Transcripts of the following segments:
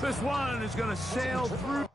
This one is going to sail through.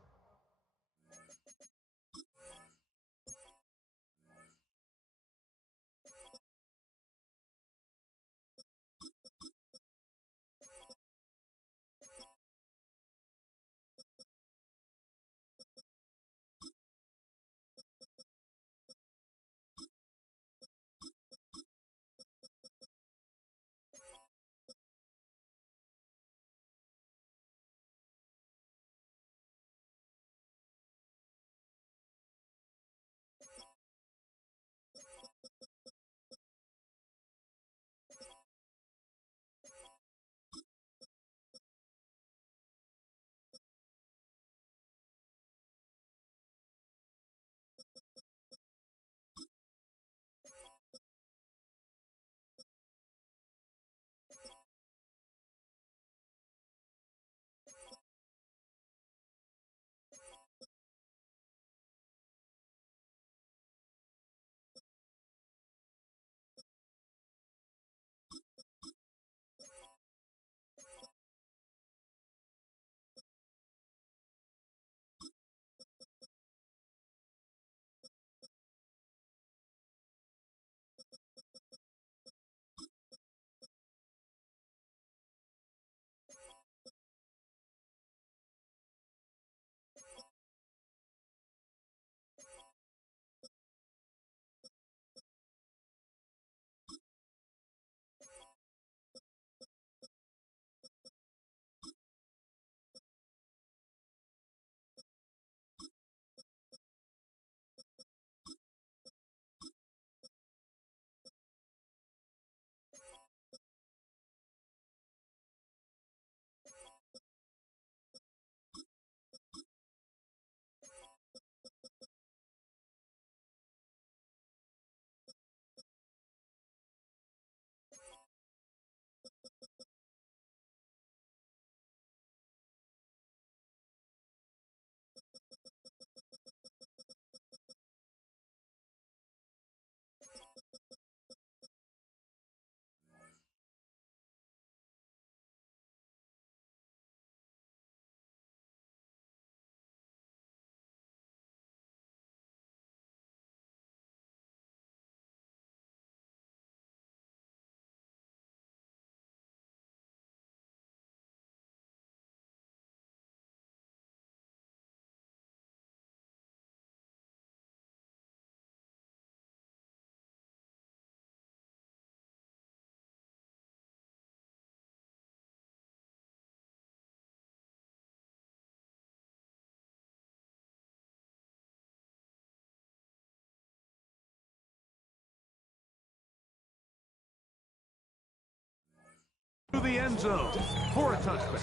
To the end zone for a touchback.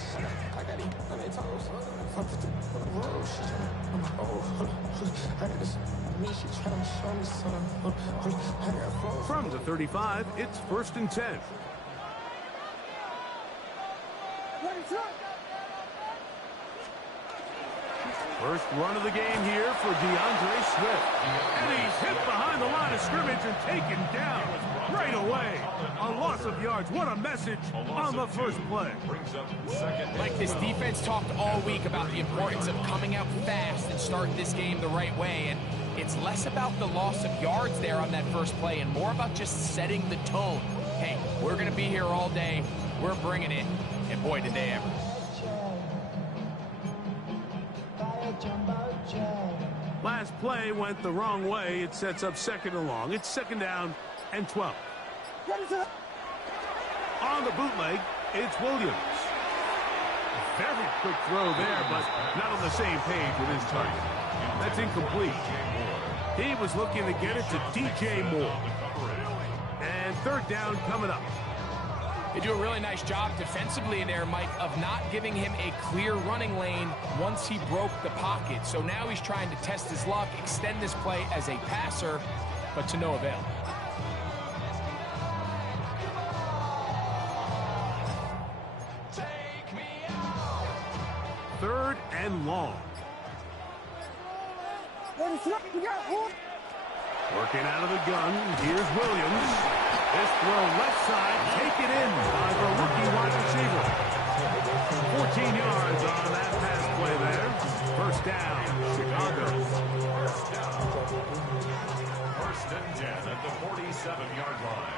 From the 35, it's 1st and 10. First run of the game here for DeAndre Swift. And he's hit behind the line of scrimmage and taken down right away. A loss of yards. What a message on the first play. Like, this defense talked all week about the importance of coming out fast and starting this game the right way. And it's less about the loss of yards there on that first play and more about just setting the tone. Hey, we're going to be here all day. We're bringing it. And boy, did they ever. Last play went the wrong way. It sets up 2nd and long. It's 2nd down and 12. On the bootleg, it's Williams. Very quick throw there, but not on the same page with his target. That's incomplete. He was looking to get it to DJ Moore. And 3rd down coming up. They do a really nice job defensively there, Mike, of not giving him a clear running lane once he broke the pocket. So now he's trying to test his luck, extend this play as a passer, but to no avail. Take me out. 3rd and long. Working out of the gun, here's Williams. This throw left side, taken in by the rookie wide receiver. 14 yards on that. 7-yard line.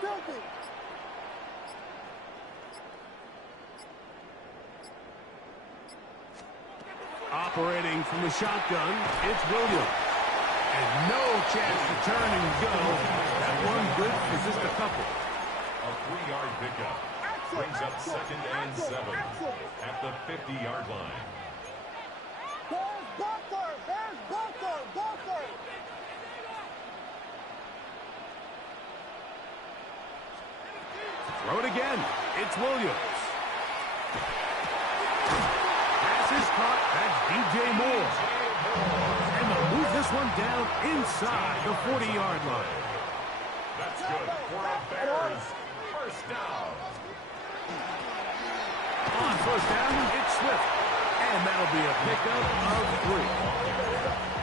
Filthy. Operating from the shotgun, it's Williams. And no chance to turn and go. That one good for just a couple. A 3-yard pickup. Brings up 2nd and 7 at the 50-yard line. There's Butler. Throw it again. It's Williams. Pass is caught. That's DJ Moore. And they'll move this one down inside the 40-yard line. That's good for a Bears first down. On first down, it's Swift. And that'll be a pickup of 3.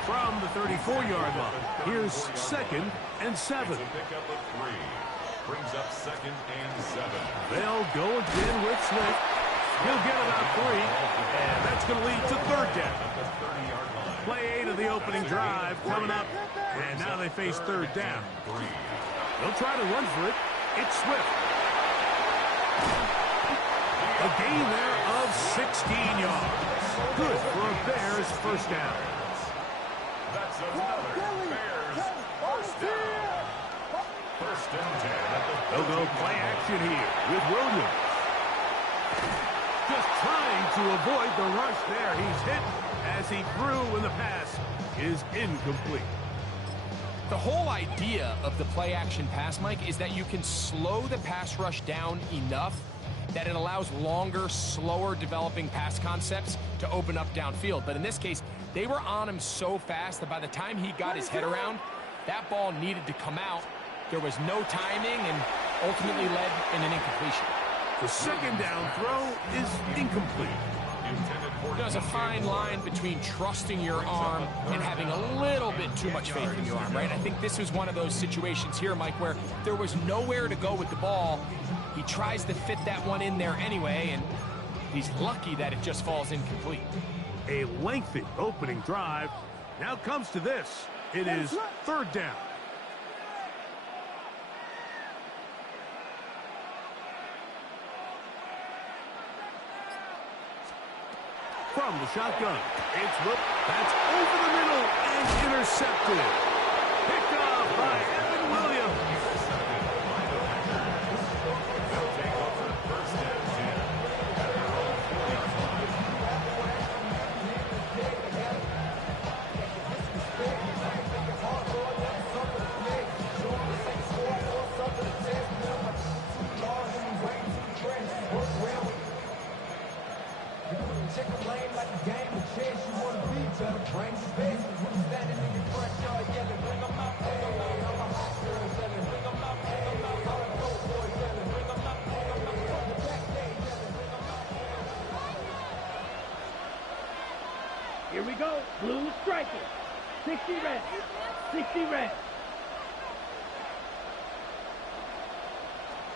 From the 34-yard line, here's 2nd and 7. It's a pickup of 3. Brings up 2nd and 7. They'll go again with Swift. He'll get about 3, and that's going to lead to 3rd down. At the 30-yard line. Play 8 of the opening drive coming up, and now they face 3rd down. They'll try to run for it. It's Swift. A gain there of 16 yards. Good for a Bears first down. That's another Bears first down. 1st and 10 at the They'll go play action here with Williams. Just trying to avoid the rush there. He's hit as he threw when the pass is incomplete. The whole idea of the play-action pass, Mike, is that you can slow the pass rush down enough that it allows longer, slower developing pass concepts to open up downfield. But in this case, they were on him so fast that by the time he got his head around, that ball needed to come out. There was no timing and ultimately led in an incompletion. The 2nd down throw is incomplete. There's a fine line between trusting your arm and having a little bit too much faith in your arm, right? I think this was one of those situations here, Mike, where there was nowhere to go with the ball. He tries to fit that one in there anyway, and he's lucky that it just falls incomplete. A lengthy opening drive. Now comes to this. It is 3rd down. From the shotgun, it's Whip. That's over the middle and intercepted. Picked off by Evan Williams. They'll take over 1st and 10 at their own 40-yard line. Here we go. Blue striking. 60 red. 60 red.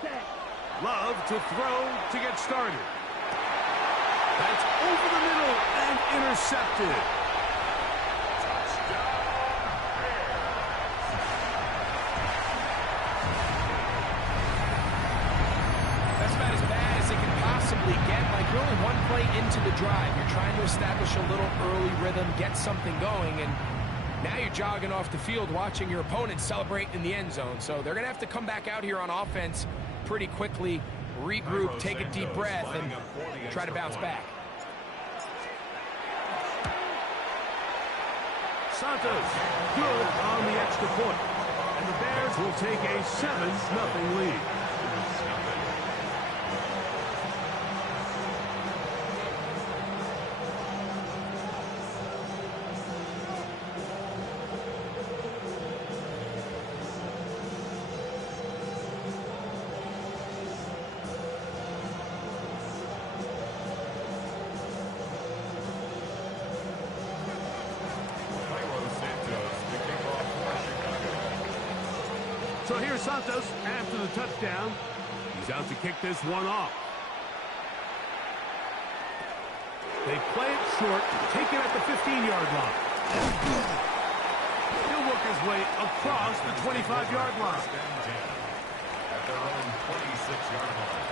Set. Love to throw to get started. That's over the middle and intercepted. That's about as bad as it can possibly get. Like, you're only one play into the drive. You're trying to establish a little early rhythm, get something going, and now you're jogging off the field watching your opponent celebrate in the end zone. So they're going to have to come back out here on offense pretty quickly, regroup, take a deep breath, and try to bounce back. Santos, good on the extra point. And the Bears will take a 7-0 lead. So here's Santos after the touchdown. He's out to kick this one off. They play it short, take it at the 15-yard line. He'll work his way across the 25-yard line. At their own 26-yard line.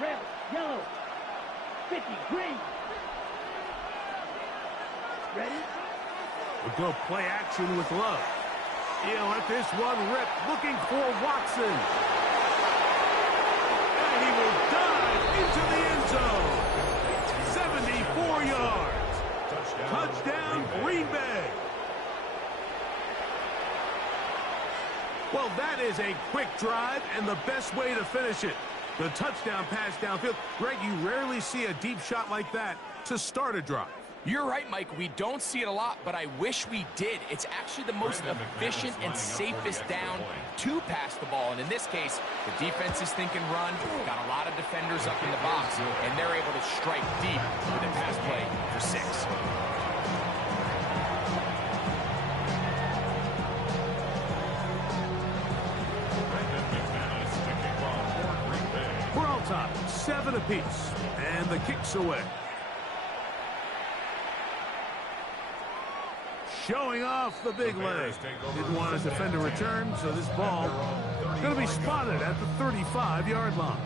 Red, yellow, 50, green. Ready? We'll go play action with Love. He'll let this one rip, looking for Watson. And he will dive into the end zone. 74 yards. Touchdown, Green Bay. Well, that is a quick drive and the best way to finish it. The touchdown pass downfield. Greg, you rarely see a deep shot like that to start a drive. You're right, Mike. We don't see it a lot, but I wish we did. It's actually the most efficient and safest down to pass the ball. And in this case, the defense is thinking run, got a lot of defenders up in the box, and they're able to strike deep with a pass play for 6. We're on top, 7 apiece, and the kick's away. Showing off the big leg. Didn't want his defender return, so this ball is going to be spotted at the 35-yard line.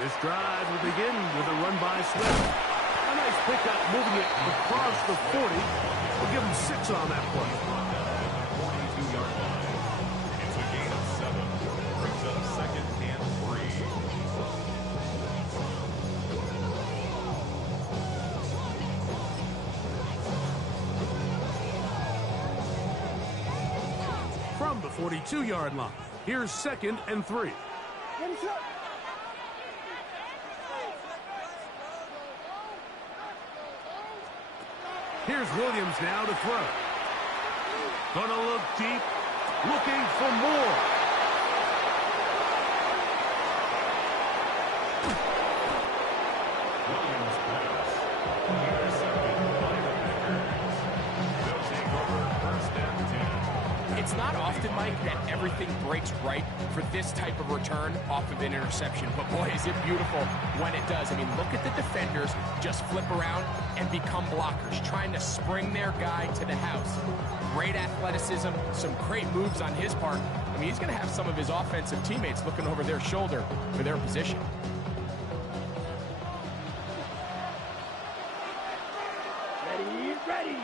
This drive will begin with a run by Swift. A nice pickup, moving it across the 40. We'll give him 6 on that play. 42-yard line. It's a gain of 7. Brings up 2nd and 3. From the 42-yard line, here's 2nd and 3. Here's Williams now to throw. Gonna look deep, looking for more. Williams pass. Intercepted by the Packers. They'll take over 1st and 10. It's not often, Mike, that everything breaks right for this type of return off of an interception. But, boy, is it beautiful when it does. I mean, look at the defenders just flip around and become blockers, trying to spring their guy to the house. Great athleticism, some great moves on his part. I mean, he's going to have some of his offensive teammates looking over their shoulder for their position. Ready.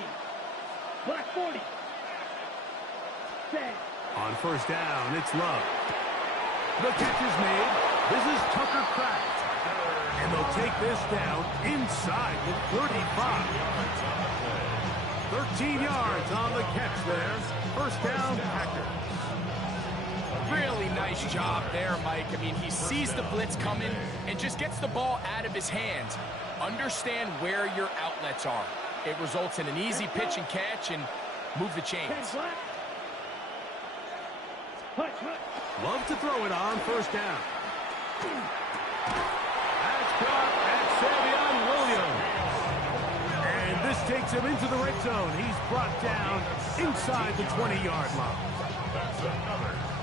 Black 40. Set. On 1st down, it's Love. The catch is made. This is Tucker Kraft. And they'll take this down inside the 35. 13 yards on the catch there. 1st down, Packers. Really nice job there, Mike. I mean, he sees the blitz coming and just gets the ball out of his hands. Understand where your outlets are. It results in an easy pitch and catch and move the chains. Love to throw it on 1st down. That's caught at Savion Williams. And this takes him into the red zone. He's brought down inside the 20-yard line.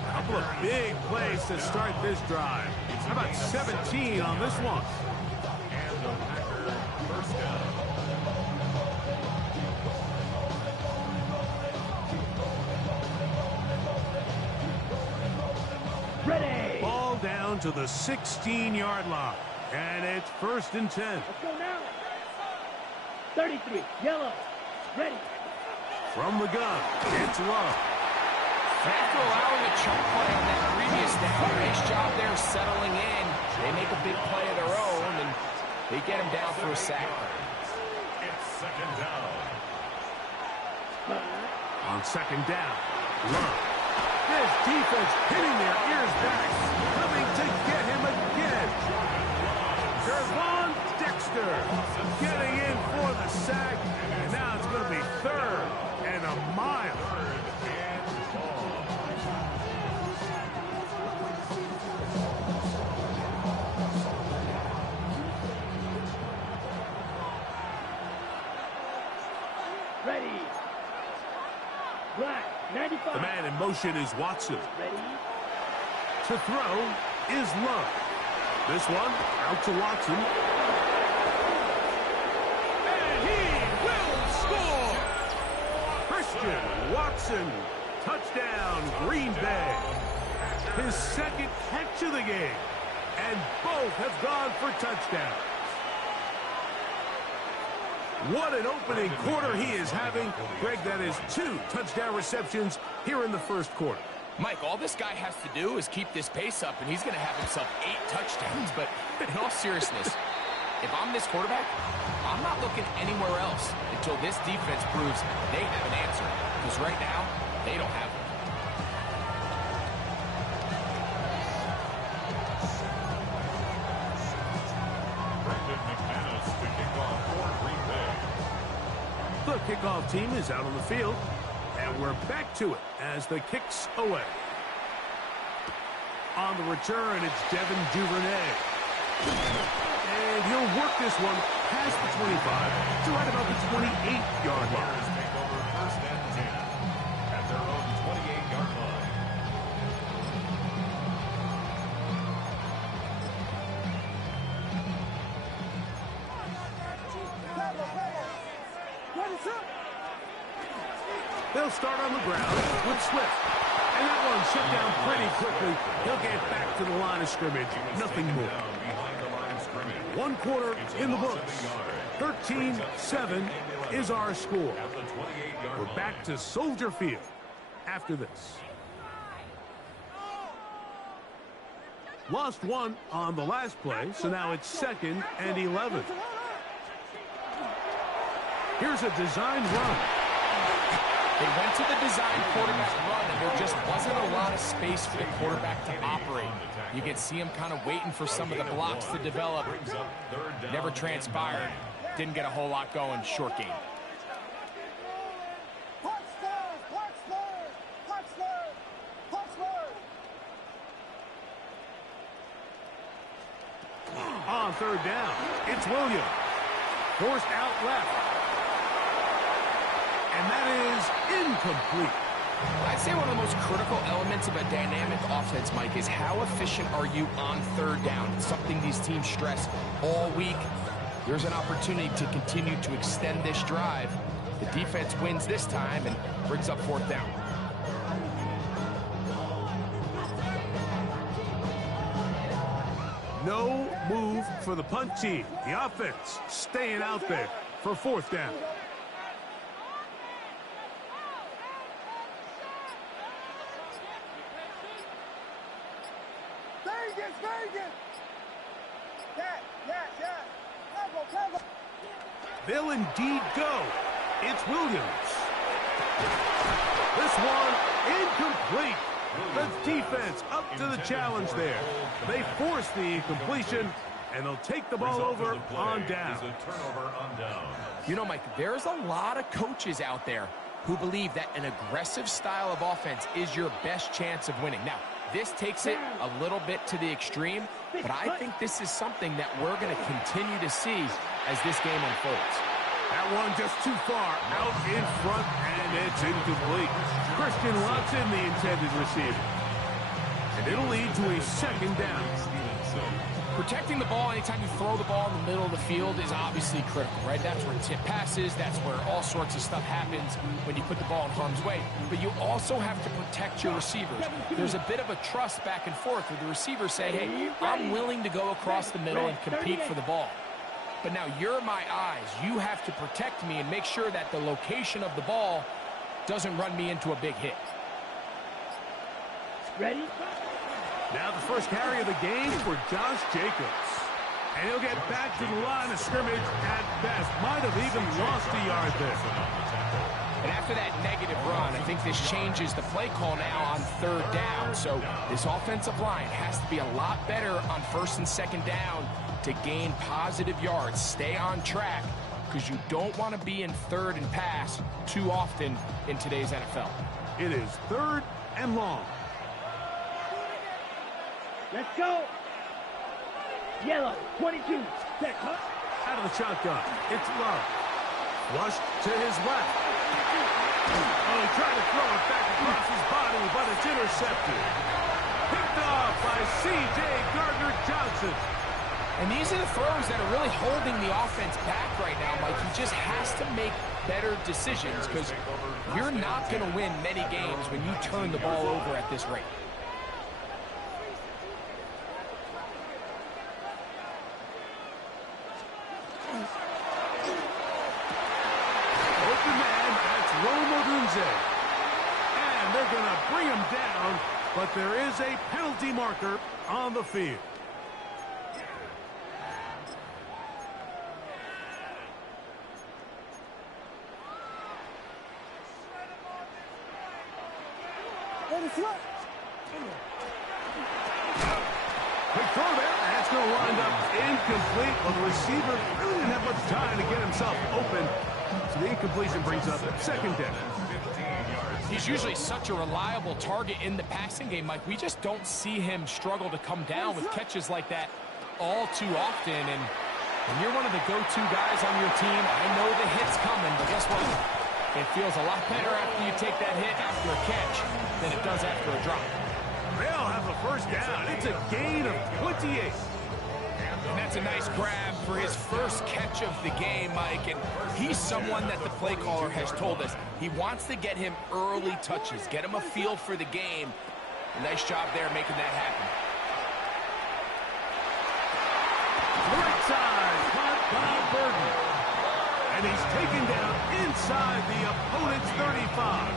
A couple of big plays to start this drive. How about 17 on this one? And the Packers 1st down. Ready. Ball down to the 16-yard line. And it's 1st and 10. Let's go now. 33, yellow. Ready. From the gun, it's Love. After allowing a chunk play on that previous down, nice job there settling in. They make a big play of their own, and they get him down for a sack. It's 2nd down. On 2nd down, Love. This defense pinning their ears back, coming to get him again. Gervon Dexter getting in for the sack, and now it's going to be 3rd and a mile. Ready. Black, 95. The man in motion is Watson. Ready. To throw is Love. This one out to Watson. And he will score! Christian Watson, touchdown, Green Bay. His 2nd catch of the game. And both have gone for touchdowns. What an opening quarter he is having. Greg, that is 2 touchdown receptions here in the 1st quarter. Mike, all this guy has to do is keep this pace up, and he's going to have himself 8 touchdowns. But in all seriousness, if I'm this quarterback, I'm not looking anywhere else until this defense proves they have an answer. Because right now, they don't have one. The kickoff team is out on the field, and we're back to it as the kick's away. On the return, it's Devin Duvernay. And he'll work this one past the 25 to right about the 28-yard line. Take over 1st and 10 at their own 28-yard line. They'll start on the ground with Swift. And that one shut down pretty quickly. He'll get back to the line of scrimmage. Nothing more. Behind the line of scrimmage. 1 quarter in the books. 13-7 is our score. At the 28-yard We're back to Soldier Field after this. Lost 1 on the last play, so now it's 2nd and 11. Here's a design run. They went to the design quarterback run, and there just wasn't a lot of space for the quarterback to operate. You can see him kind of waiting for some of the blocks to develop. Never transpired. Didn't get a whole lot going. Short game. On 3rd down, it's Williams. Forced out left. And that is incomplete. I'd say one of the most critical elements of a dynamic offense, Mike, is how efficient are you on 3rd down? It's something these teams stress all week. There's an opportunity to continue to extend this drive. The defense wins this time and brings up 4th down. No move for the punt team. The offense staying out there for 4th down. They'll indeed go. It's Williams. This one incomplete. The defense up to the challenge there. They force the incompletion, and they'll take the ball over on down. You know, Mike, there's a lot of coaches out there who believe that an aggressive style of offense is your best chance of winning. Now, this takes it a little bit to the extreme, but I think this is something that we're going to continue to see as this game unfolds. That one just too far out in front, and it's incomplete. Christian Watson, the intended receiver. And it'll lead to a 2nd down. Protecting the ball anytime you throw the ball in the middle of the field is obviously critical, right? That's where tip passes, that's where all sorts of stuff happens when you put the ball in harm's way. But you also have to protect your receivers. There's a bit of a trust back and forth where the receivers say, hey, I'm willing to go across the middle and compete for the ball. But now you're my eyes. You have to protect me and make sure that the location of the ball doesn't run me into a big hit. Ready? Now the first carry of the game for Josh Jacobs. And he'll get back to the line of scrimmage at best. Might have even lost a yard there. And after after that negative run, I think this changes the play call now on third down. So this offensive line has to be a lot better on first and second down to gain positive yards. Stay on track, because you don't want to be in third and pass too often in today's NFL. It is third and long. Let's go. Yellow, 22. Set, huh? Out of the shotgun. It's Love. Flushed to his left. Oh, he tried to throw it back across his body, but it's intercepted. Picked off by C.J. Gardner-Johnson. And these are the throws that are really holding the offense back right now, Mike. He just has to make better decisions, because you're not going to win many games when you turn the ball over at this rate. Open man, that's Rome Odunze. And they're going to bring him down, but there is a penalty marker on the field. Big throw there. That's going to wind up incomplete. Well, the receiver really didn't have much time to get himself open. So the incompletion brings up second down. He's usually such a reliable target in the passing game, Mike. We just don't see him struggle to come down with catches like that all too often. And when you're one of the go-to guys on your team, I know the hit's coming, but guess what? It feels a lot better after you take that hit after a catch than it does after a drop. They'll have a first down. It's a gain of 28. And that's a nice grab for his first catch of the game, Mike. And he's someone that the play caller has told us he wants to get him early touches, get him a feel for the game. A nice job there making that happen. Right side, caught by Burton. And he's taken down inside the opponent's 35.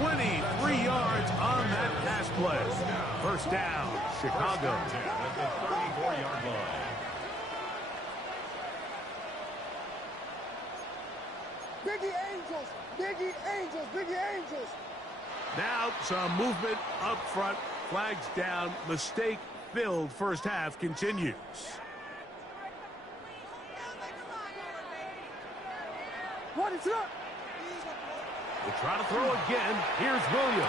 23 yards on that pass play. First down, Chicago. At the 34-yard line. Biggie Angels, Biggie Angels, Biggie Angels. Now some movement up front. Flags down. Mistake-filled first half continues. What is up? They try to throw again. Here's Williams.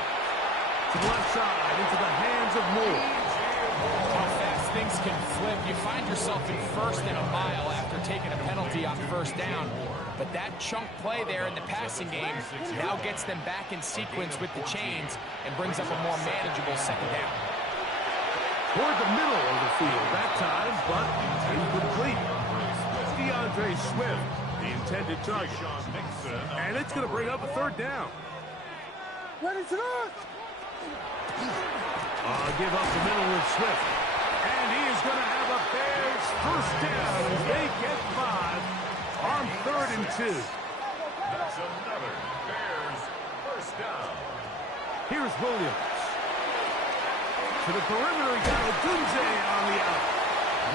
To the left side, into the hands of Moore. How fast things can flip. You find yourself in first and a mile after taking a penalty on first down. But that chunk play there in the passing game now gets them back in sequence with the chains and brings up a more manageable second down. Toward the middle of the field that time, but incomplete. DeAndre Swift, the intended target. And it's going to bring up a third down. Ready to run. Give up the middle with Swift. And he is going to have a Bears first down as they get 5 on 3rd and 2. That's another Bears first down. Here's Williams. To the perimeter, he got Odunze on the out.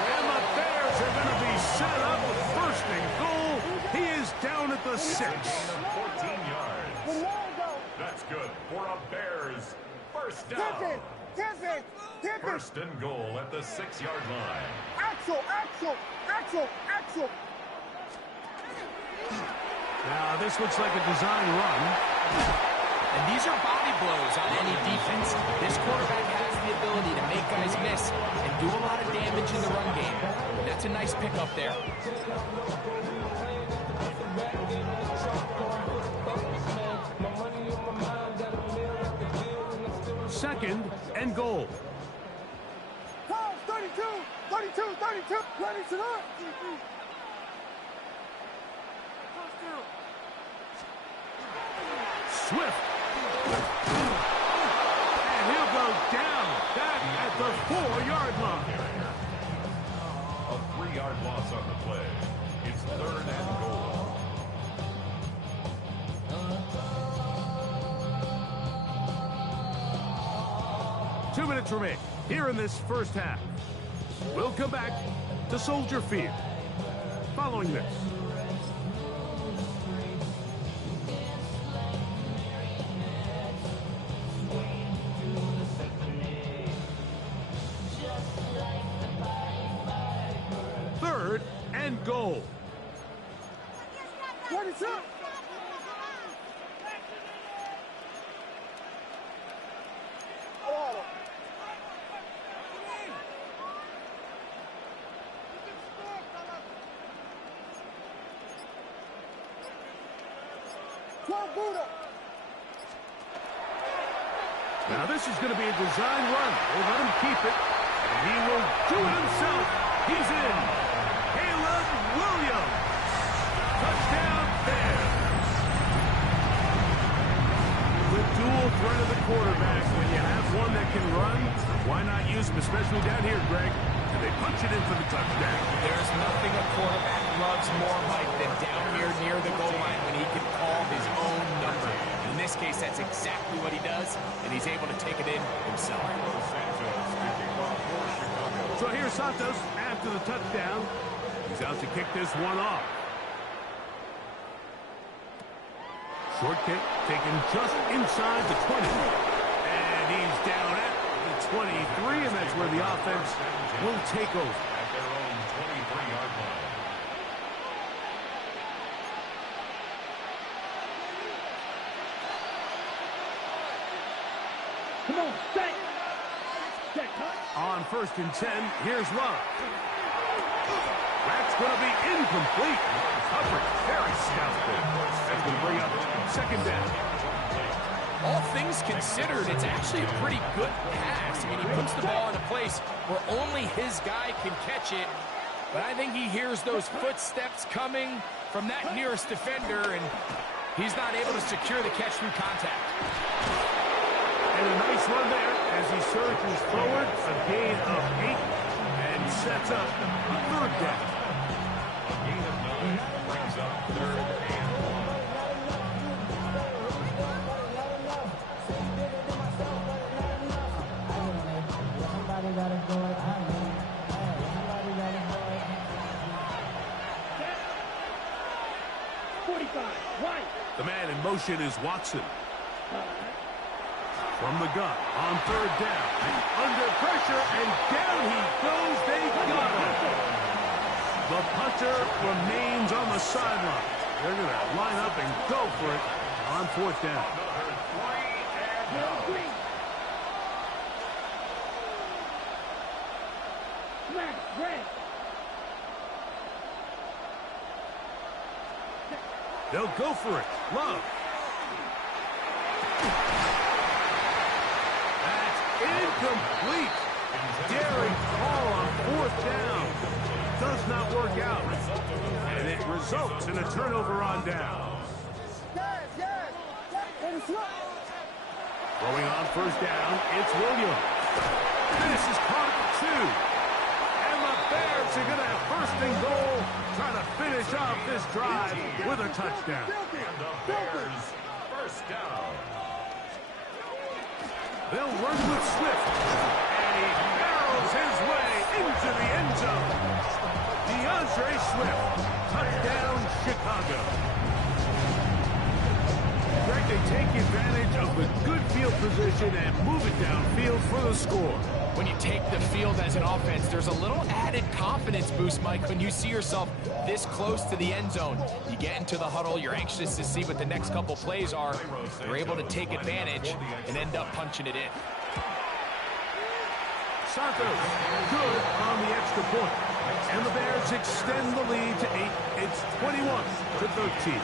And the Bears are going to be set up with first and goal. He is down at the 6. 14 yards. That's good for a Bears first down. Tip it. First and goal at the 6-yard line. Axel. Now, this looks like a design run. And these are body blows on any defense. This quarterback has the ability to make guys miss and do a lot of damage in the run game. That's a nice pickup there. Second and goal. 32. Ready to run. Swift. And he'll go down back at the 4-yard line. A 3-yard loss on the play. It's 3rd and goal. Two minutes remain here in this first half. We'll come back to Soldier Field following this. goal. 22. Now this is going to be a design run. We'll let him keep it. And he will do it himself. He's in. Caleb Williams. Touchdown Bears. The dual threat of the quarterback. When you have one that can run, why not use him, especially down here, Greg? And they punch it in for the touchdown. There's nothing a quarterback loves more, Mike, than down here near the goal line when he can call his own number. In this case, that's exactly what he does, and he's able to take it in himself. So here's Santos after the touchdown. He's out to kick this one off. Short kick taken just inside the 20. And he's down at the 23, and that's where the offense will take over. At their own 23-yard line. Come on, set. Set, touch. On 1st and 10, here's Love. That's going to be incomplete. Coverage very scouted. That's going to bring up 2nd down. All things considered, it's actually a pretty good pass. I mean, he puts the ball in a place where only his guy can catch it. But I think he hears those footsteps coming from that nearest defender, and he's not able to secure the catch through contact. And a nice run there as he surges forward, a gain of 8, and sets up a 3rd down. A gain of 9 brings up 3rd and 1. Somebody gotta go it. Somebody gotta go it. 45, right. The man in motion is Watson. From the gun, on 3rd down, under pressure, and down he goes. They got him. The punter remains on the sideline. They're going to line up and go for it on 4th down. Smack, red. They'll go for it. Love. Incomplete. Daring call on 4th down. Does not work out. And it results in a turnover on down. Going on 1st down, it's Williams. This is caught at 2. And the Bears are going to have 1st and goal, trying to finish off this drive with a touchdown. And the Bears 1st down. They'll run with Swift, and he barrels his way into the end zone. DeAndre Swift, touchdown Chicago. Greg, they take advantage of the good field position and move it downfield for the score. When you take the field as an offense, there's a little added confidence boost, Mike, when you see yourself this close to the end zone. You get into the huddle, you're anxious to see what the next couple plays are. You're able to take advantage and end up punching it in. Santos, good on the extra point. And the Bears extend the lead to 8. It's 21-13.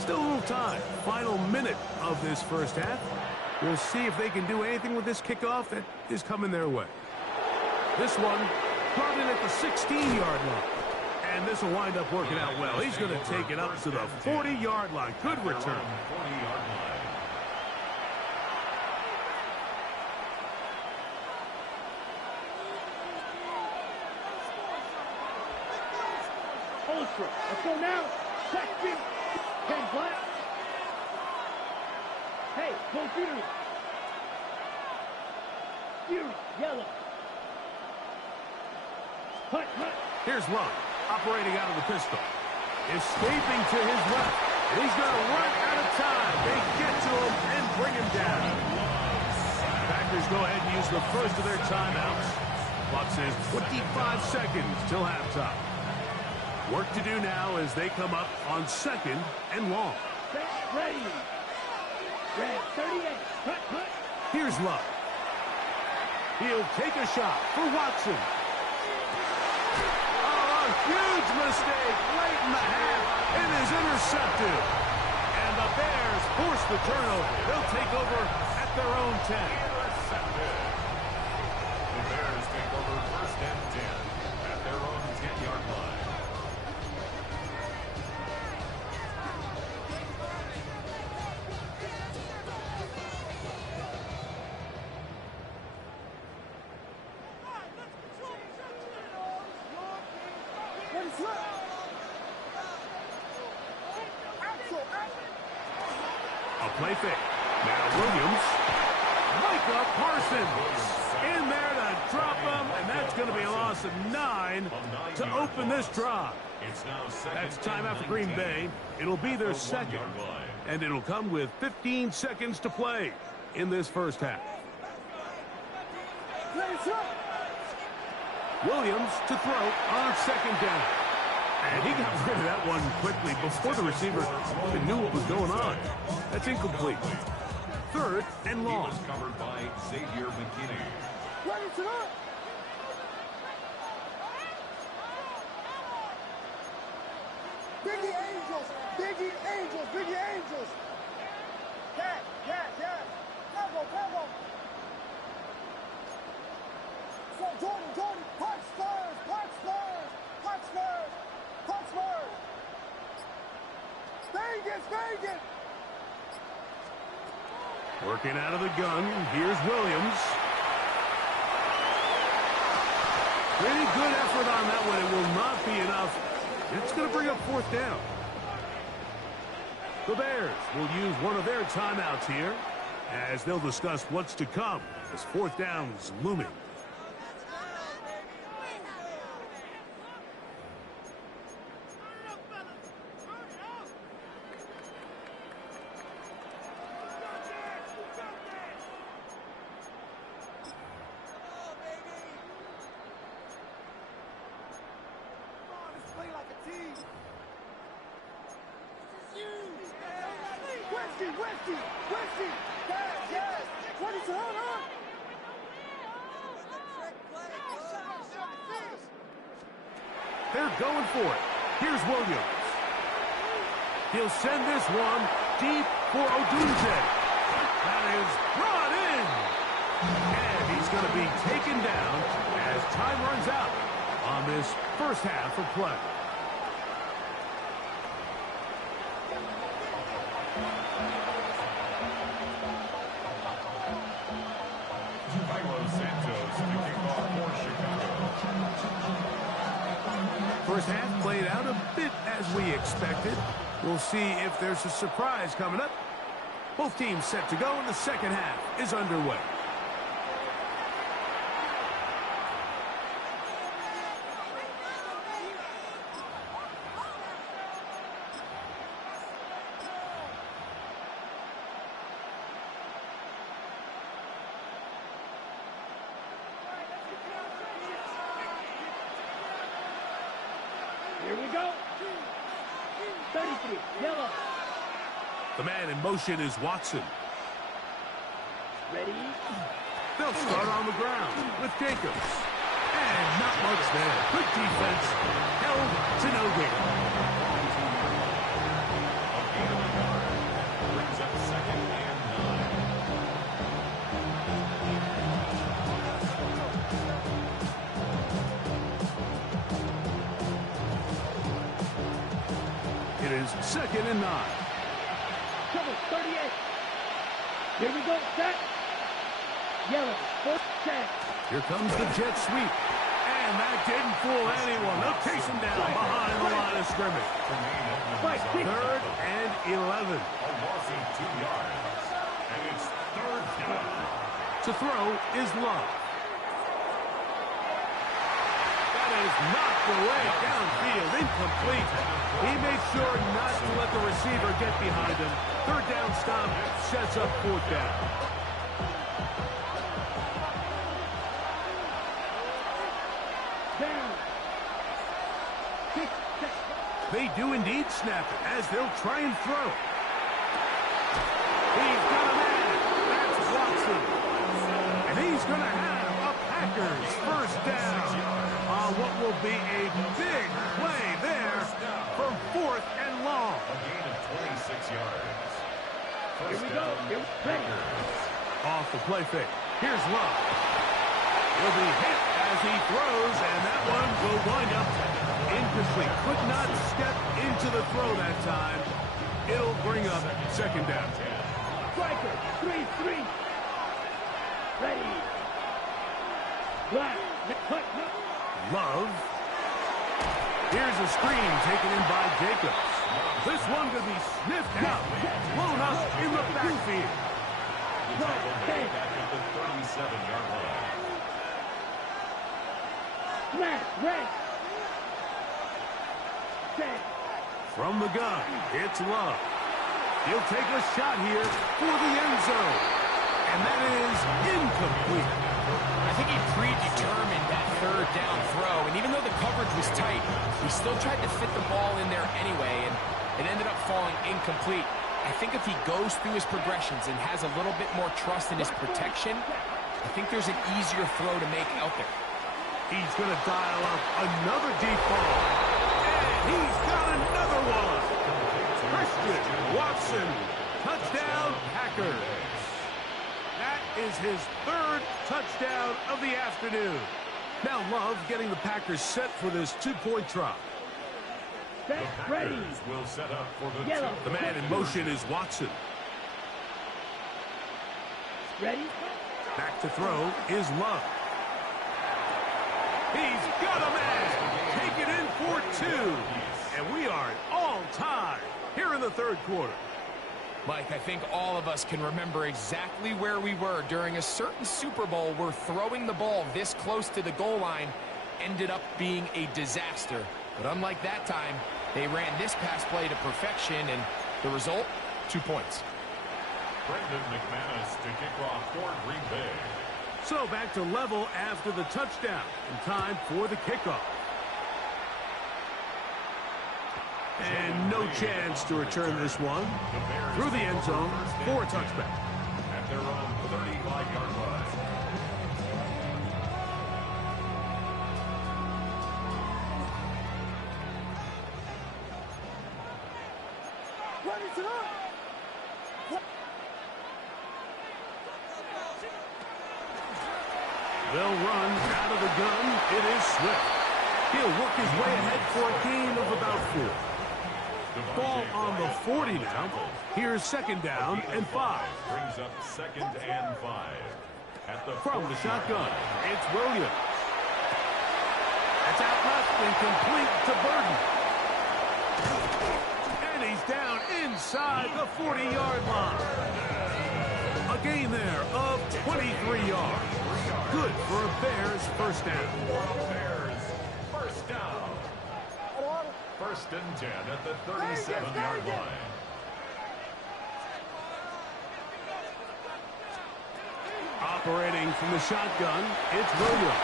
Still a little time. Final minute of this 1st half. We'll see if they can do anything with this kickoff that is coming their way. This one brought in at the 16-yard line. And this will wind up working out well. He's going to take it up to the 40-yard line. Good return. 40-yard line. Ultra. Let's go now. Check it. 10 black. Hey, go Fury. Fury, yellow. Hut, hut. Here's Love, operating out of the pistol. Escaping to his left. He's going to run out of time. They get to him and bring him down. Packers go ahead and use the first of their timeouts. Clock says 25 seconds till halftime. Work to do now as they come up on 2nd and long. Set, ready. Red 38. Hut, hut. Here's Love. He'll take a shot for Watson. Oh, a huge mistake late in the half. It is intercepted. And the Bears force the turnover. They'll take over at their own 10. Intercepted. The Bears take over 1st and 10 at their own 10-yard line. What is left? A play fake. Now Williams. Micah Parsons in there to drop him, and that's going to be a loss of 9 to open this drive. It's now second. That's timeout for Green Bay. It'll be their second, and it'll come with 15 seconds to play in this first half. Williams to throw on 2nd down. And he got rid of that one quickly before the receiver even knew what was going on. That's incomplete. 3rd and long. He was covered by Xavier McKinney. Ready to run. Biggie Angels, Biggie Angels, Biggie Angels. Yes, yes, yes. Tempo, tempo. So Jordan, punch Spurs, punch Spurs, punch Spurs, punch Spurs. Vegas. Working out of the gun. Here's Williams. Pretty good effort on that one. It will not be enough. It's going to bring up 4th down. The Bears will use one of their timeouts here as they'll discuss what's to come as 4th down is looming. Westy, yes, ready to hold on. They're going for it. Here's Williams. He'll send this one deep for Odunze. That is brought in. And he's going to be taken down as time runs out on this first half of play. First half played out a bit as we expected. We'll see if there's a surprise coming up. Both teams set to go, and the second half is underway. Here we go. 33, yellow. The man in motion is Watson. Ready? They'll start on the ground with Jacobs. And not much there. Good defense. Held to no gain. Brings up 2nd and 9. It is 2nd and 9. Trouble, 38. Here we go, set. Yellow, 1st set. Here comes the jet sweep. And that didn't fool anyone. They'll chase him down behind the line of scrimmage. Right, 3rd and 11. A loss of 2 yards. And it's 3rd down. To throw is Love. That is knocked away downfield, incomplete. He made sure not to let the receiver get behind him. Third down stop sets up fourth down. Down. They do indeed snap it as they'll try and throw. He's got a man. That's Watson. And he's going to have a Packers first down on what will be a big play there from 4th and long. A gain of 26 yards. Here we go. Here, ready. Off the play fake. Here's Love. He'll be hit as he throws, and that one will wind up incomplete. Could not step into the throw that time. It'll bring up second down. Striker. 3-3. Ready. Black. Cut. Love. Here's a screen taken in by Jacobs. This one could be sniffed out. Blown up in the backfield. Back at the 37-yard line. Smash. Red. Set. From the gun, it's Love. He'll take a shot here for the end zone. And that is incomplete. I think he predetermined that third down throw, and even though the coverage was tight, he still tried to fit the ball in there anyway, and it ended up falling incomplete. I think if he goes through his progressions and has a little bit more trust in his protection, I think there's an easier throw to make out there. He's going to dial up another deep ball. And he's got another one. Christian Watson, touchdown Packers. That is his third touchdown of the afternoon. Now Love getting the Packers set for this two-point try. Set. Ready. Packers will set up for the Yellow. The man in motion is Watson. Ready. Back to throw is Love. He's got a man. Take it in for two. And we are at all time here in the third quarter. Mike, I think all of us can remember exactly where we were during a certain Super Bowl where throwing the ball this close to the goal line ended up being a disaster. But unlike that time, they ran this pass play to perfection, and the result, 2 points. Brendan McManus to kick off for Green Bay. So back to level after the touchdown. And time for the kickoff. And no chance to return this one through the end zone for a touchback. At their own 35-yard line. Ready to up. They'll run out of the gun. It is Swift. He'll work his way ahead for a gain of about 4. Ball on the 40 now. Here's second down and 5. Brings up second and 5. At the From the shotgun, it's Williams. It's out left and complete to Burton. And he's down inside the 40-yard line. A gain there of 23 yards. Good for a Bears first down. Bears first down. First and 10 at the 37-yard line. Operating from the shotgun, it's Williams.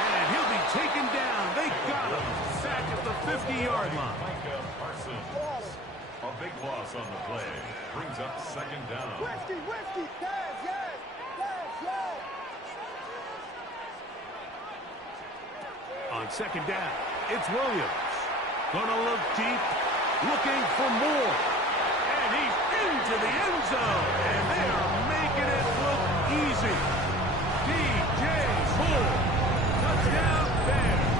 And he'll be taken down. They got him. Back at the 50-yard line. Micah Parsons. A big loss on the play. Brings up second down. Whiskey, pass, yes, pass, yes. On second down, it's Williams. Gonna look deep, looking for more. And he's into the end zone. And they are making it look easy. DJ Moore. Touchdown Bears.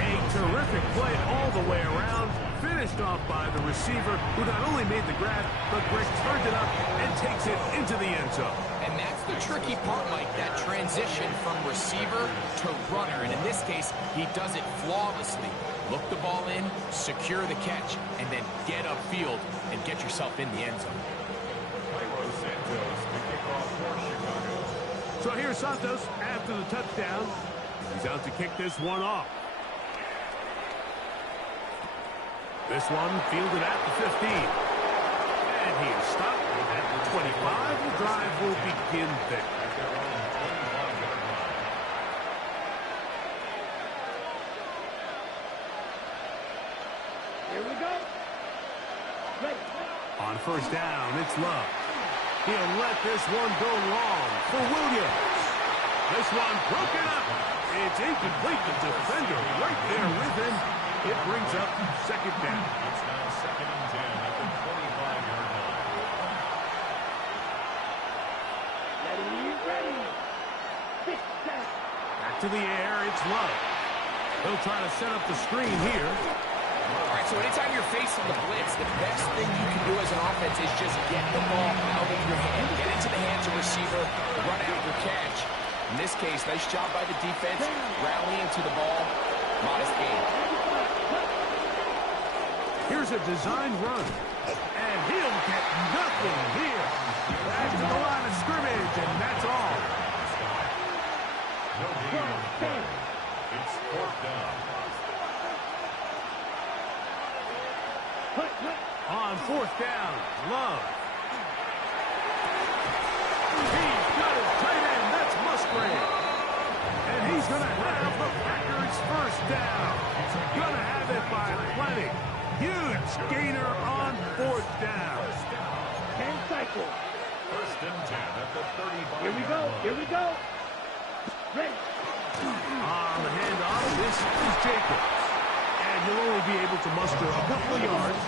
A terrific play all the way around. Finished off by the receiver, who not only made the grab, but turned it up and takes it into the end zone. And that's the tricky part, Mike, that transition from receiver to runner. And in this case, he does it flawlessly. Look the ball in, secure the catch, and then get upfield and get yourself in the end zone. Cairo Santos to kick off for Chicago. So here's Santos after the touchdown. He's out to kick this one off. This one fielded at the 15. And he is stopped at the 25. The drive will begin there. Here we go. Ready. On first down, it's Love. He'll let this one go long for Williams. This one broken up. It's incomplete. The defender right there with him. It brings up second down. It's now 2nd and 10 at the 25-yard line. Ready. Sit down. Back to the air, it's Love. He'll try to set up the screen here. All right, so anytime you're facing the blitz, the best thing you can do as an offense is just get the ball out of your hand, get into the hands of receiver, run out your catch. In this case, nice job by the defense, rallying to the ball. Modest gain. Here's a designed run. And he'll get nothing here. Back to the line of scrimmage, and that's all. No gain on the play. It's 4th down. On 4th down, Love. He's got his tight end. That's Musgrave. And he's going to have the Packers first down. Going to have it by plenty. Huge gainer on 4th down. 10 cycles. 1st and 10 at the 35. Here we go. Ready. On the handoff, this is Jacobs. And you'll only be able to muster a couple of yards.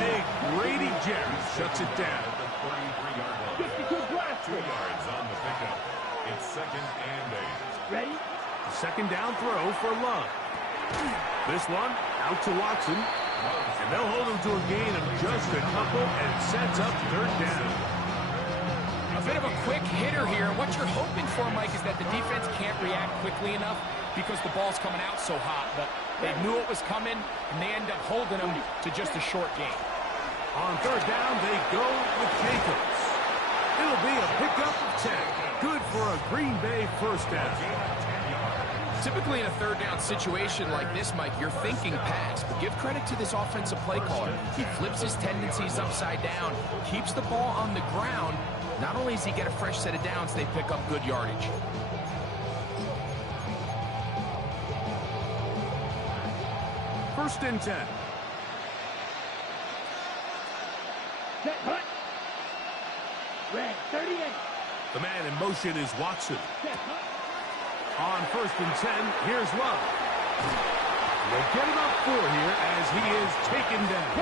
Big Grady Jarrett shuts it down. At the 33-yard line. 52 blast. 2 yards on the pickup. It's 2nd and 8. Ready. Second down throw for Love. This one out to Watson. And they'll hold him to a gain of just a couple, and it sets up 3rd down. A bit of a quick hitter here. What you're hoping for, Mike, is that the defense can't react quickly enough because the ball's coming out so hot. But they knew it was coming, and they end up holding them to just a short gain. On 3rd down, they go with Jacobs. It'll be a pickup of 10. Good for a Green Bay first down. Typically in a 3rd down situation like this, Mike, you're thinking pass, but give credit to this offensive play caller. He flips his tendencies upside down, keeps the ball on the ground. Not only does he get a fresh set of downs, they pick up good yardage. First and 10. Set, hut. Red, 38. The man in motion is Watson. Set, hut. On 1st and 10, here's Love. They'll get him up 4 here as he is taken down.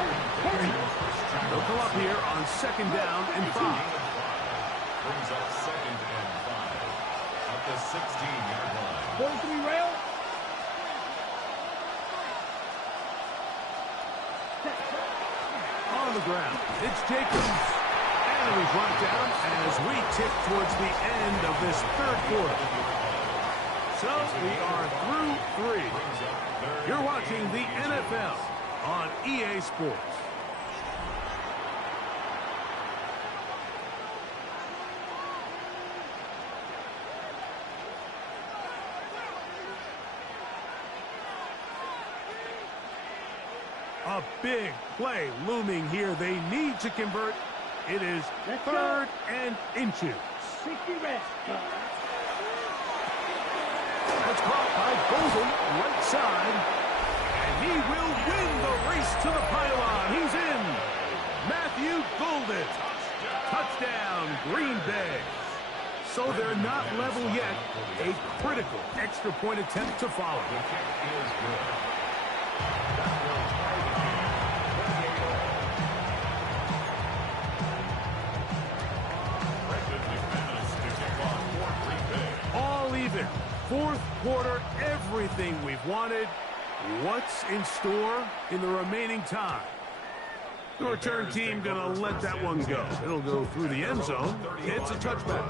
They'll come up here on 2nd down and 5. Brings up 2nd and 5 at the 16-yard line. 43 rail. On the ground, it's Jacobs. And he's brought down as we tip towards the end of this 3rd quarter. So we are through 3. You're watching the NFL on EA Sports. A big play looming here. They need to convert. It is 3rd and inches. 60 red. That's caught by Golden, right side. And he will win the race to the pylon. He's in. Matthew Golden. Touchdown, Green Bay. So they're not level yet. A critical extra point attempt to follow. The kick is good. All even. 4th quarter, everything we've wanted. What's in store in the remaining time? The return team going to let that one go. It'll go through the end zone. It's a touchback.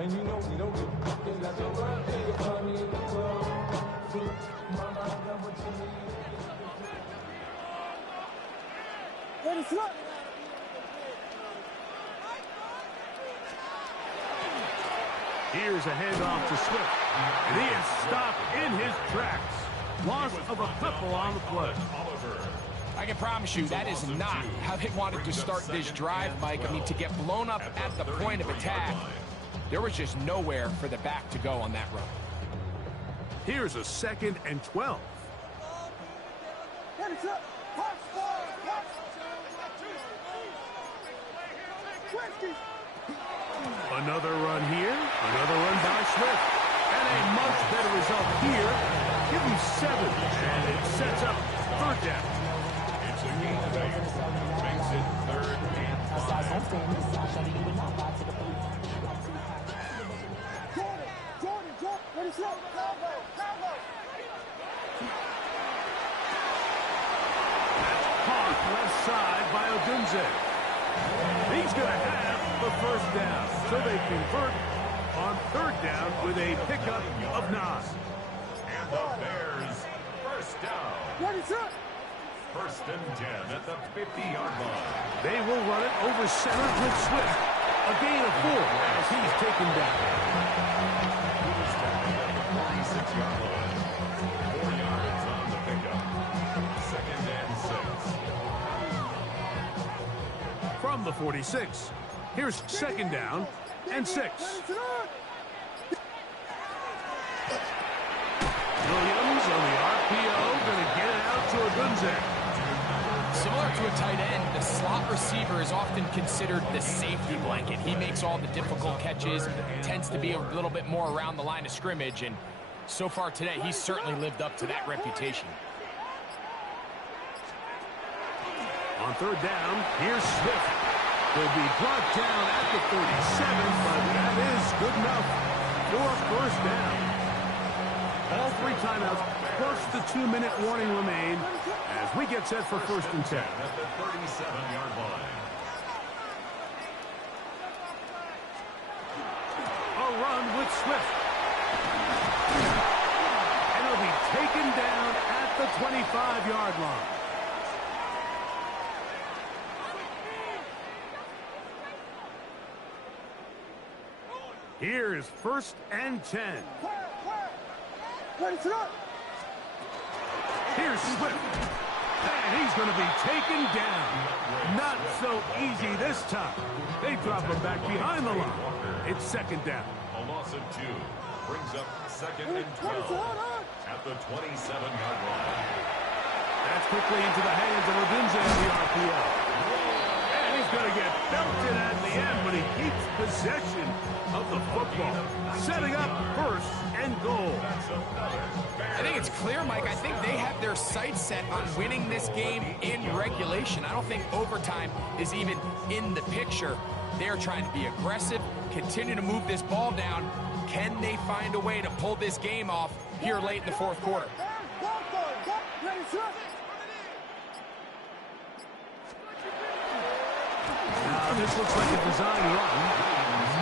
And you know we don't give a like your birthday, call me in the club. Mama, I got what you need. Ready, slip. Here's a handoff to Swift. And he is stopped in his tracks. Loss of a couple on the play. I can promise you that is not how they wanted to start this drive, Mike. I mean, to get blown up at the point of attack, there was just nowhere for the back to go on that run. Here's a 2nd and 12. Ready, slip. Another run here. Another run by Swift. And a much better result here. Give him 7. And it sets up 3rd down. It's a gain of 8. Makes it 3rd and 5. Jordan. Ready, slip. Combo. Caught left side by Odunze. He's going to have the 1st down. So they convert on 3rd down with a pickup of 9. And the Bears, 1st down. Ready, slip. 1st and 10 at the 50-yard line. They will run it over center with Swift. A gain of 4 as he's taken down. He was tackled at the 46-yard line. 4 yards on the pickup. 2nd and 6. From the 46, here's 2nd down and 6. Williams on the RPO, going to get it out to Odunze. Similar to a tight end, the slot receiver is often considered the safety blanket. He makes all the difficult catches, tends to be a little bit more around the line of scrimmage, and so far today, he's certainly lived up to that reputation. On 3rd down, here's Swift. Will be brought down at the 37, but that is good enough for 1st down. All 3 timeouts plus the 2-minute warning remain as we get set for 1st and 10. At the 37-yard line. A run with Swift. And he'll be taken down at the 25-yard line. Here's 1st and 10. Ready, slip. Here's Swift. And he's going to be taken down. Not so easy this time. They drop him back behind the line. It's 2nd down. A loss of 2 brings up 2nd and 12 at the 27-yard line. That's quickly into the hands of Odunze on the RPO. And he's going to get belted at the end, but he keeps possession of the football. Setting up 1st and goal. I think it's clear, Mike. I think they have their sights set on winning this game in regulation. I don't think overtime is even in the picture. They're trying to be aggressive, continue to move this ball down. Can they find a way to pull this game off here late in the 4th quarter? Ready, slip. Now, this looks like a design run.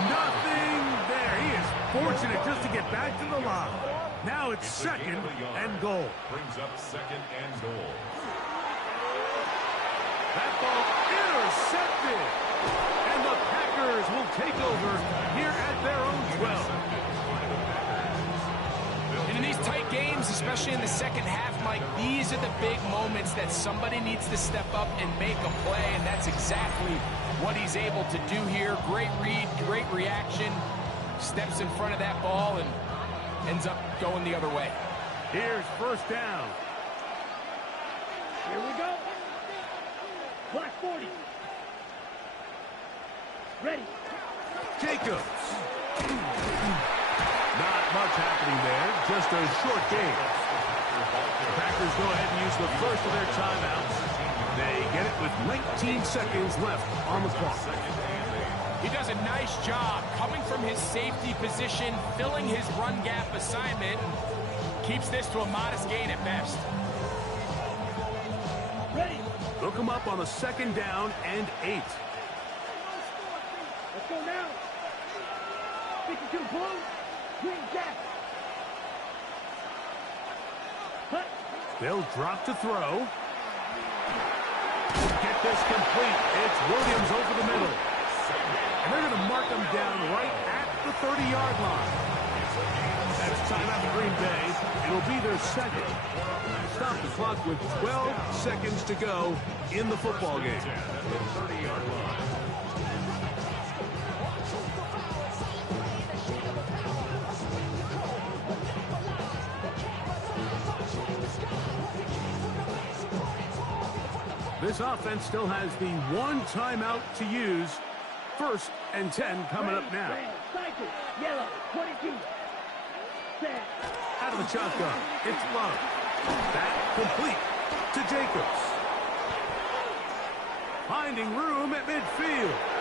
Nothing there. He is fortunate just to get back to the line. Now it's 2nd and goal. Brings up 2nd and goal. That ball intercepted. And the Packers will take over here at their own 12. And in these tight games, especially in the 2nd half, Mike, these are the big moments that somebody needs to step up and make a play, and that's exactly what he's able to do here. Great read, great reaction, steps in front of that ball and ends up going the other way. Here's 1st down. Here we go. Clock 40. Ready. Jacobs. Not much happening there. Just a short game. The Packers go ahead and use the 1st of their timeouts. They get it with 19 seconds left on the clock. He does a nice job coming from his safety position, filling his run gap assignment, and keeps this to a modest gain at best. Ready. Look him up on a 2nd down and 8. Let's go now. 52 blue. Green jack. They'll drop to throw. Get this complete. It's Williams over the middle. And they're going to mark him down right at the 30-yard line. That's timeout to Green Bay. It'll be their second. Stop the clock with 12 seconds to go in the football game. This offense still has the one timeout to use. 1st and 10 coming up now. Cycle, yellow, 22. Set. Out of the shotgun, it's Love. That complete to Jacobs. Finding room at midfield.